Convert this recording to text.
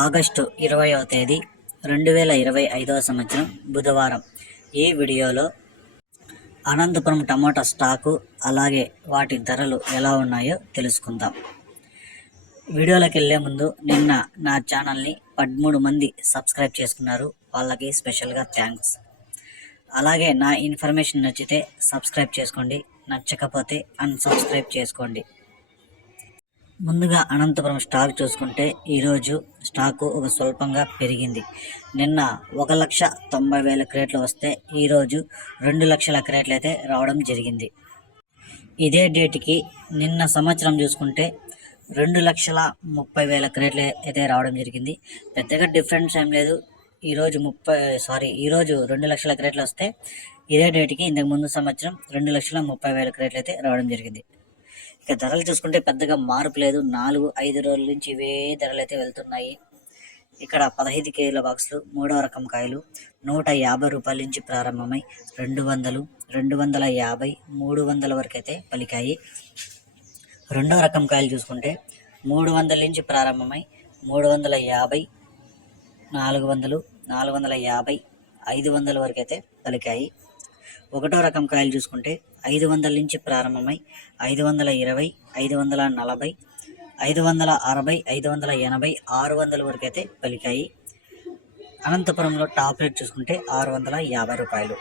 August 20వ తేదీ 2025వ సంవత్సరం బుధవారం. ఈ వీడియోలో అనంతపురం టమోటా స్టాకు అలాగే వాటి ధరలు ఎలా ఉన్నాయో తెలుసుకుందాం. వీడియోలోకి వెళ్ళే ముందు నిన్న నా ఛానల్ని 13 మంది సబ్స్క్రైబ్ చేసుకున్నారు, వాళ్ళకి స్పెషల్గా థ్యాంక్స్. అలాగే నా ఇన్ఫర్మేషన్ నచ్చితే సబ్స్క్రైబ్ చేసుకోండి, నచ్చకపోతే అన్సబ్స్క్రైబ్ చేసుకోండి. ముందుగా అనంతపురం స్టాక్ చూసుకుంటే ఈరోజు స్టాకు ఒక స్వల్పంగా పెరిగింది. నిన్న 1,90,000 క్రేట్లు వస్తే ఈరోజు 2 లక్షల క్రేట్లు అయితే రావడం జరిగింది. ఇదే డేట్కి నిన్న సంవత్సరం చూసుకుంటే 2,30,000 క్రేట్లు అయితే రావడం జరిగింది. పెద్దగా డిఫరెన్స్ ఏం లేదు. ఈరోజు 2 లక్షల క్రేట్లు వస్తే ఇదే డేట్కి ఇంతకు ముందు సంవత్సరం 2,30,000 క్రేట్లు అయితే రావడం జరిగింది. ఇక ధరలు చూసుకుంటే పెద్దగా మార్పు లేదు. 4-5 రోజుల నుంచి ఇవే ధరలు అయితే వెళ్తున్నాయి. ఇక్కడ 15 కేజీల బాక్సులు 3వ రకం కాయలు 150 రూపాయల నుంచి ప్రారంభమై 200, 250, 300 వరకు అయితే పలికాయి. 2వ రకం కాయలు చూసుకుంటే 300 నుంచి ప్రారంభమై 350, 400, 450, 500 వరకు అయితే పలికాయి. 1వ రకం కాయలు చూసుకుంటే 500 నుంచి ప్రారంభమై 520, 540, 560, 580, 600 వరకు అయితే పలికాయి. అనంతపురంలో టాప్ రేట్ చూసుకుంటే 650 రూపాయలు.